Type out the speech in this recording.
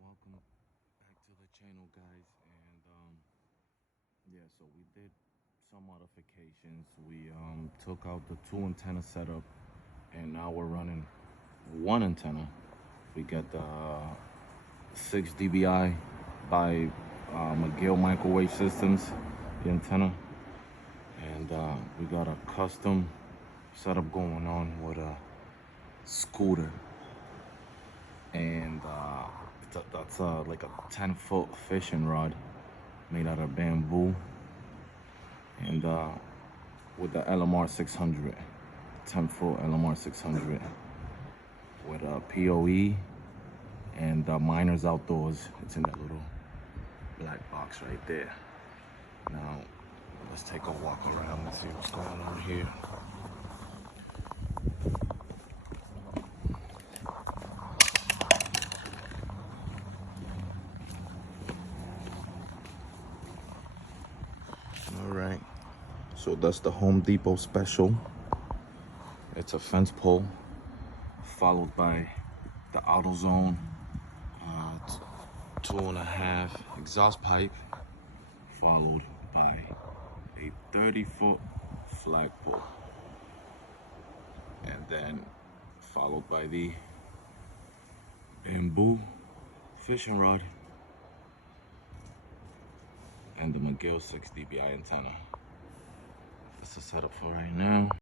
welcome back to the channel, guys. And yeah, so we did some modifications. We took out the 2 antenna setup, and now we're running 1 antenna. We got the 6 dBi by McGill microwave systems, the antenna, and we got a custom setup going on with a scooter, and that's like a 10-foot fishing rod made out of bamboo, and with the LMR 600, 10-foot LMR 600 with a PoE and Miners Outdoors. It's in that little black box right there. Now let's take a walk around and see what's going on here. All right, so that's the Home Depot special. It's a fence pole followed by the AutoZone 2.5 exhaust pipe, followed by a 30-foot flagpole, and then followed by the bamboo fishing rod and the McGill 6 dBi antenna. That's the setup for right now.